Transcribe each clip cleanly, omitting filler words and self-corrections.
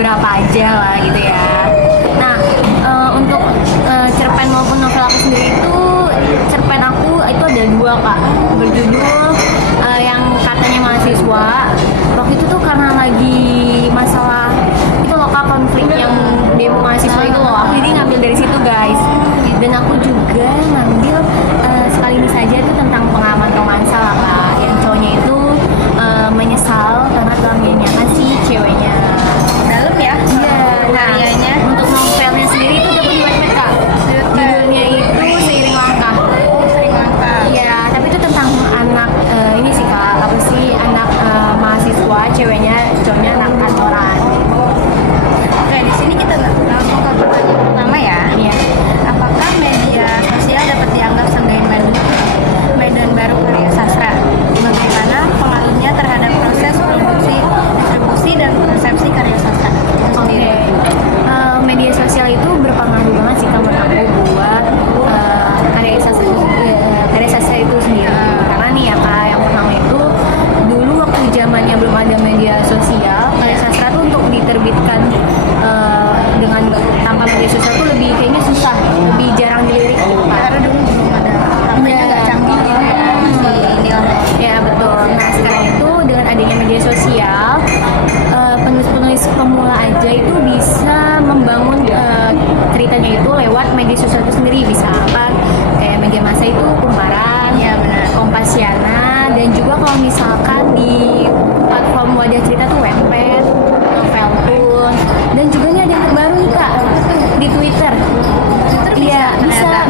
beberapa aja lah gitu ya. Nah, untuk cerpen maupun novel aku sendiri itu, cerpen aku itu ada dua kak, berjudul yang katanya mahasiswa. Waktu itu tuh karena lagi masalah itu loh kak, konflik yang demo mahasiswa itu loh, aku jadi ngambil dari situ guys. Dan aku juga ngambil sekali ini saja itu tentang pengalaman romansa lah kak, yang cowoknya itu menyesal karena telah menyanyiakan si ceweknya. Dalam ya? Iya, karyanya. untuk novelnya sendiri itu dapat di Wattpad kak. Judulnya itu Seiring Langkah. Sering langkah. Iya, tapi itu tentang anak ini sih kak, apa sih, anak mahasiswa, ceweknya, cowoknya anak kantoran. Oke, di sini kita langsung ke pertanyaan pertama ya. Iya. Apakah media sosial dapat dianggap sebagai medan baru karya sastra? Bagaimana pengaruhnya terhadap proses produksi, distribusi, dan persepsi karya sastra itu sendiri? Media sosial itu berpengaruh banget sih kalau menurut aku buat karya sastra itu sendiri. Karena nih ya kak, yang pertama itu dulu waktu zamannya belum ada media sosial, karya sastra tuh untuk diterbitkan dengan tanpa media sosial tuh lebih kayaknya susah, lebih jarang dilirik gitu kak. Karena dulu belum ada HP-nya, nggak canggih gitu ya, masih inilah. Ya betul. Nah sekarang itu dengan adanya media sosial, penulis-penulis pemula aja itu bisa membangun ceritanya itu lewat media sosial itu sendiri. Bisa apa? Kayak media massa itu Kumparan, Iya benar. Kompasiana, dan juga kalau misalkan di platform wadah cerita tuh Wattpad, Noveltoon, dan juga nih ada yang terbaru nih kak, di Twitter. Iya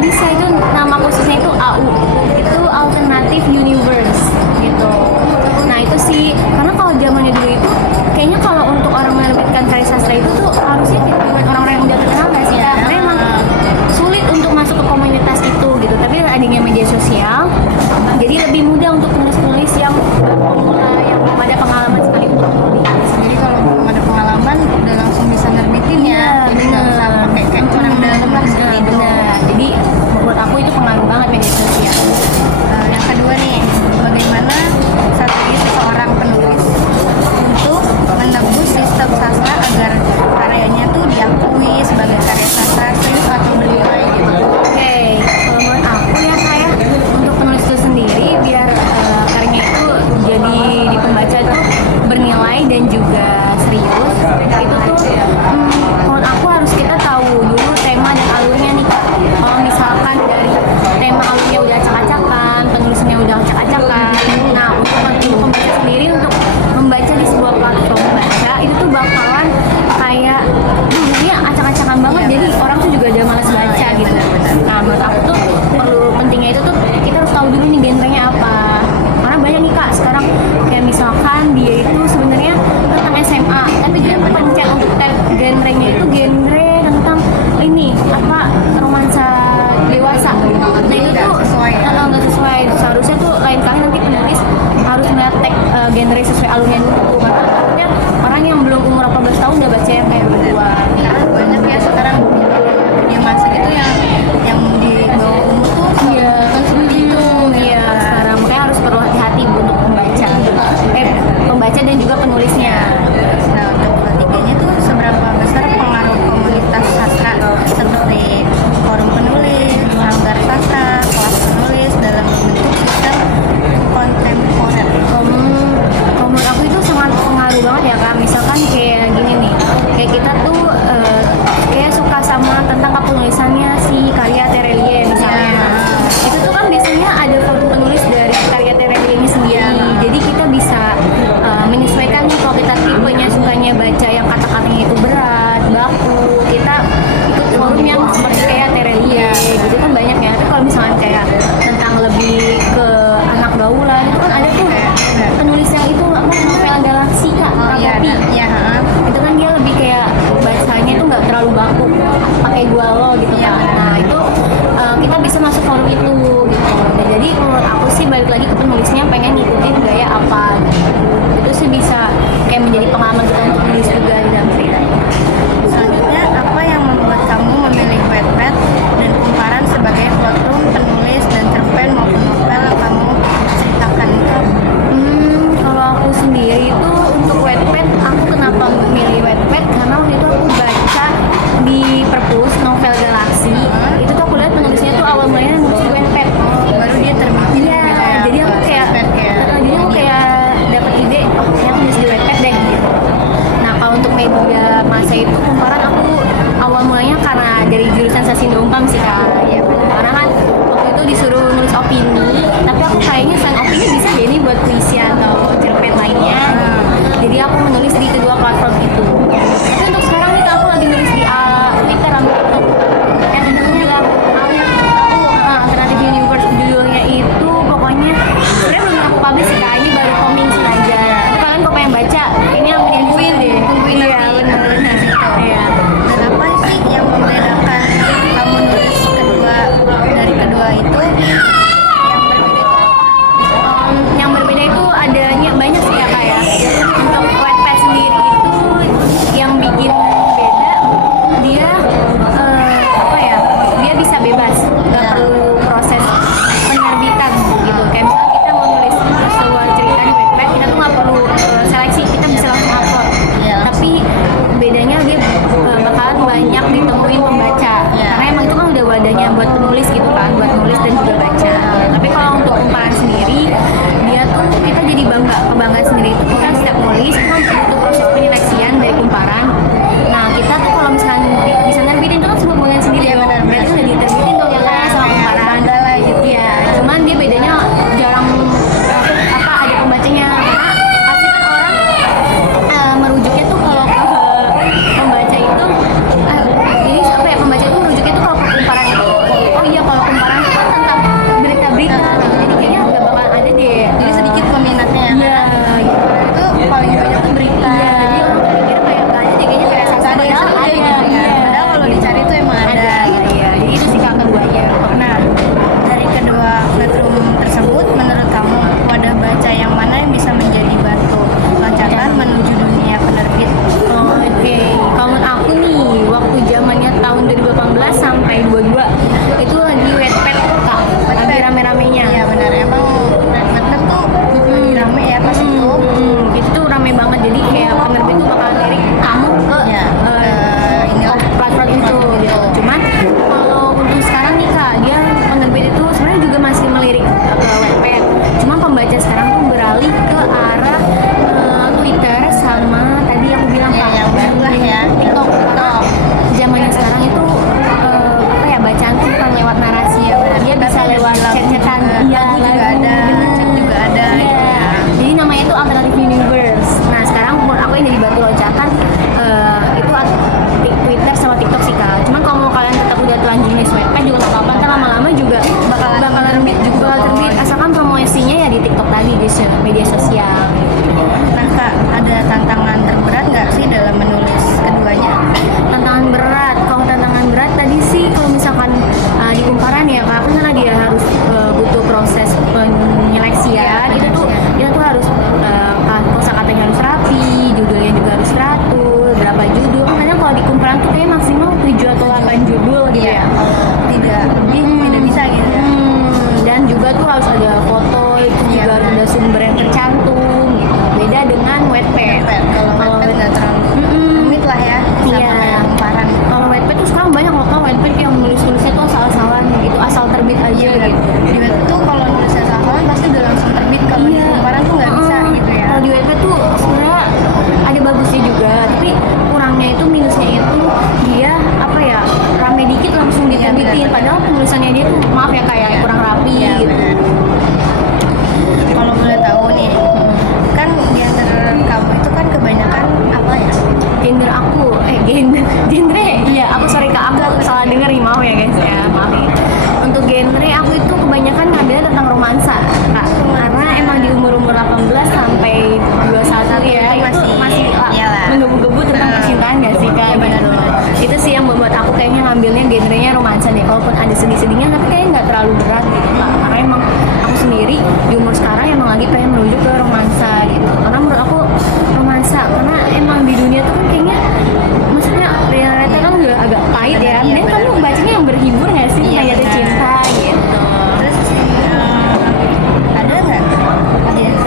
bisa itu nama khususnya itu AU, itu Alternative Universe gitu. Nah itu sih, karena kalau zamannya dulu itu kayaknya kalau untuk orang menerbitkan karya sastra itu tuh harusnya buat orang-orang yang udah terkenal nggak sih kak? Karena emang sulit untuk masuk ke komunitas itu gitu. Tapi dengan adanya media sosial, jadi lebih mudah untuk penulis-penulis yang pemula, yang belum ada pengalaman sekali untuk menulis. Jadi kalau belum ada pengalaman udah langsung bisa nerbitin ya. Jadi nggak usah pakai kayak orang dalam lah seperti itu. Benar. Jadi menurut aku itu pengaruh banget media sosial. Yang kedua nih, bagaimana strategi seseorang penulis untuk menebus sistem sastra agar karyanya tuh diakui sebagai karya sastra serius atau bernilai gitu. Oke, kalau menurut aku ya kayak untuk penulis itu sendiri biar karyanya itu jadi di pembaca itu bernilai dan juga serius, itu tuh menurut aku harus kita tahu dulu tema dan alurnya nih kak. Kalau misalkan dari tema alurnya udah acak-acakan, penulisnya udah acak-acakan, nah untuk pembaca sendiri untuk membaca di sebuah platform baca itu tuh bakalan kayak ini acak-acakan banget, jadi orang tuh juga udah malas baca gitu. Nah menurut aku tuh perlu pentingnya itu tuh kita harus tahu dulu nih genrenya apa, karena banyak nih kak sekarang kayak misalkan dia itu sebenarnya tentang SMA tapi dia pencet untuk tab genrenya itu genre tentang ini apa, romansa dewasa. Nah itu tuh kalau nggak sesuai, seharusnya tuh lain kali nanti penulis harus nge-tag genre sesuai alurnya dulu, karena takutnya orang yang belum umur 18 tahun udah baca yang kayak berdua. Karena banyak ya sekarang dunia masa gitu yang di bawah umur tuh Iya, kan seperti itu. iya sekarang makanya harus perlu hati-hati untuk pembaca dan juga penulisnya. Nah, untuk ketiganya tuh seberapa besar pengaruh komunitas sastra seperti forum penulis, sanggar sastra, kelas penulis dalam membentuk sistem kontemporer? Kalau menurut aku itu sangat pengaruh banget ya kak. Misalkan kayak gini nih, kayak kita tuh kayak suka sama tentang kepenulisannya si karya Terelie misalnya. Itu tuh kan biasanya ada forum penulis dari karya Terelie ini sendiri. Jadi kita bisa menyesuaikan nih, kalau kita tipenya sukanya baca yang kata-katanya itu berat, baku, kita ikut forum yang seperti kayak Terelie gitu kan banyak ya. Tapi kalau misalkan kayak tentang lebih ke anak gaulan itu kan ada tuh penulis yang itu apa, novel galaksi kak, Kopi. Itu kan dia lebih kayak bahasanya itu nggak terlalu baku, pakai dua lo gitu kan. Nah itu kita bisa masuk forum itu gitu. Dan jadi menurut aku sih balik lagi ke penulisnya pengen ngikutin gaya apa gitu. Itu sih bisa kayak menjadi pengalaman kita untuk menulis juga di dalam cerita. Selanjutnya, apa yang membuat kamu memilih Wattpad dan Kumparan sebagai platform penulis dan cerpen maupun novel yang kamu ceritakan itu? Kalau aku sendiri itu untuk Wattpad, aku kenapa memilih Wattpad karena kebanggaan sendiri itu kita setiap nulis itu kan butuh proses penyeleksian dari kumparan. Nah kita tuh kalau misalkan bisa nerbitin itu kan sebuah kebanggaan sendiri. Iya, benar. Berarti udah diterbitin tuh ya kan sama Kayak kumparan. bangga lah gitu. Iya, cuman dia bedanya jarang apa ada pembacanya. Karena pasti kan orang merujuknya tuh kalau ke pembaca itu ini apa ya, pembaca itu merujuknya tuh kalau ke kumparan itu oh iya kalau kumparan itu kan tentang berita-berita jadi kayaknya nggak bakal ada deh. Jadi sedikit peminatnya ya. Iya, gitu. Itu paling banyak tuh berita. Iya, jadi orang mikir kayak nggak ada deh, kayaknya kayak Nggak ada yang seru deh gitu kan. Iya. Padahal kalau dicari tuh emang ada. Iya, jadi itu sih kak keduanya. Nah, dari kedua platform tersebut, menurut kamu wadah baca yang mana yang bisa menjadi batu loncatan menuju dunia penerbit? Oh, oke. Kalau menurut aku nih, waktu zamannya tahun 2018 sampai 22 itu lagi Wattpad kak, lagi rame-ramenya. Iya benar, emang Wattpad tuh lagi rame ya pas itu. Itu tuh rame banget, jadi kayak penerbit tuh bakal lirik kamu ke Ya, inilah platform itu gitu. Cuman kalau untuk sekarang nih kak, dia penerbit itu sebenarnya juga masih melirik ke Wattpad. Cuma pembaca sekarang tuh beralih ke arah Twitter sama tadi aku bilang ya kak, yang baru lah ya. TikTok. Zamannya sekarang itu apa ya, bacaan tuh bukan lewat narasi ya, dia bisa Tapi lewat lagu chat-chatan. juga, Iya, lagu juga lagu, ada, bener. chat juga ada Iya. gitu ya. Jadi namanya itu alternative universe. Nah sekarang menurut aku yang jadi batu loncatan itu Twitter sama TikTok sih kak. Cuman kalau mau kalian tetap udah telanjur nulis Wattpad juga nggak apa-apa. Ntar lama-lama juga Bakalan terbit juga. bakal terbit. Asalkan promosinya ya di TikTok tadi di media sosial. Nah kak, ada tantangan terberat nggak sih dalam menulis keduanya? Tantangan berat, kalau tantangan berat tadi sih kalau misalkan di kumparan ya kak, kan dia harus butuh proses penyeleksian. Iya, Itu tuh kita tuh harus kosakatanya harus rapi, judulnya juga harus teratur, berapa judul. Kadang kalau di kumparan tuh kayak maksimal 7 atau 8 judul gitu ya. Kalau tidak lebih tidak bisa gitu ya. Dan juga tuh harus ada foto, itu Iya, juga harus benar. ada sumber yang tercantum gitu. Beda dengan Wattpad. Kalau Wattpad nggak terlalu rumit lah ya, sama Iya. kayak kumparan. Kalau Wattpad tuh sekarang banyak loh kan Wattpad yang nulis-nulisnya tuh asal-asalan gitu, asal terbit aja Iya, gitu. di Wattpad tuh kalau nulisnya salah pasti udah langsung terbit. Kalau di kumparan tuh nggak bisa gitu ya. Kalau di Wattpad tuh sebenarnya ada bagusnya juga, tapi kurangnya itu minusnya itu dia apa ya, rame dikit langsung Iya, diterbitin. benar. Padahal penulisannya dia tuh maaf ya kayak kurang rapi Iya, gitu. benar. Kalau boleh tahu nih, kan genre kamu itu kan kebanyakan apa ya? Genre aku, genre, iya aku sorry kak, aku salah denger nih, maaf ya guys ya, maaf ya. Untuk genre aku itu kebanyakan ngambilnya tentang romansa kak, karena emang di umur-umur 18 sampai 21 ya, Itu itu masih iyalah. menggebu-gebu tentang percintaan gak sih kak? Iya, benar, Gitu. benar. Itu sih yang membuat aku kayaknya ngambilnya genrenya romansa deh, walaupun ada sedih-sedihnya tapi kayaknya nggak terlalu berat gitu kak, karena emang aku sendiri di umur sekarang emang lagi pengen menuju ke romansa gitu, karena menurut aku romansa, karena emang di dunia tuh kan kayaknya maksudnya realita kan udah agak pahit ya, Iya, mending benar. kamu bacanya yang berhibur nggak sih, Iya, kayak jatuh benar. cinta gitu. Terus ada nggak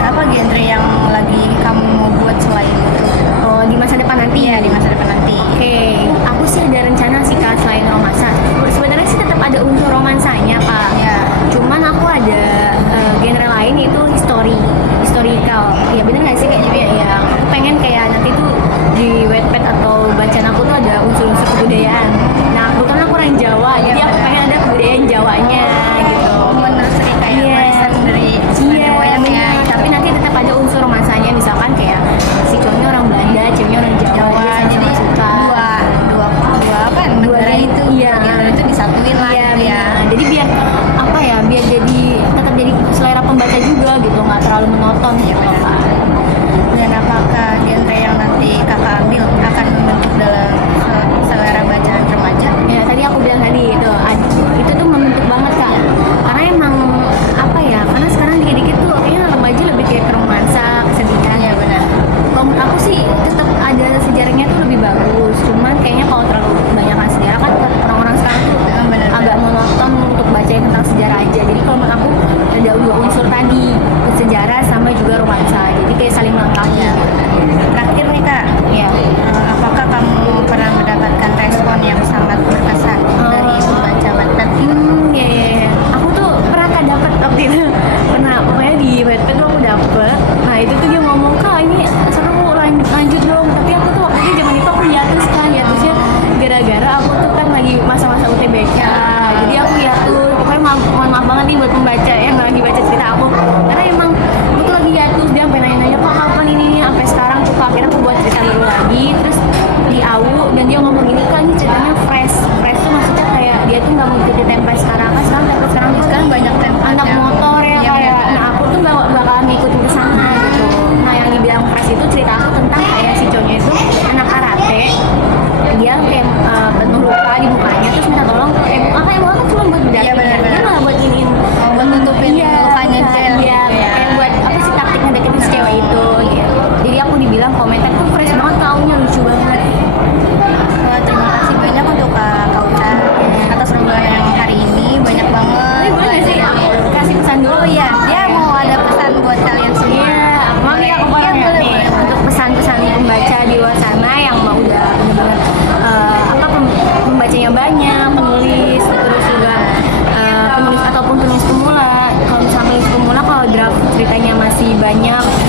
apa genre yang lagi kamu mau buat selain itu? Oh, di masa depan nanti. Iya, di masa depan nanti. Oke, aku sih ada rencana sih kak selain romansa. Sebenarnya sih tetap ada unsur romansanya kak. Iya. Cuman aku ada genre lain yaitu historical. Ya bener nggak sih kayaknya ya. Aku pengen kayak nanti tuh di Wattpad atau bacaan aku tuh ada unsur-unsur kebudayaan. Nah kebetulan aku orang Jawa, jadi aku pengen ada kebudayaan Jawanya gitu. Menelusuri kayak Iya. warisan dari Iya, moyangnya. bener. Tapi nanti tetap ada unsur romansanya, misalkan kayak si cowoknya orang Belanda, ceweknya orang Jawa. Jawa, Dia lebih banyak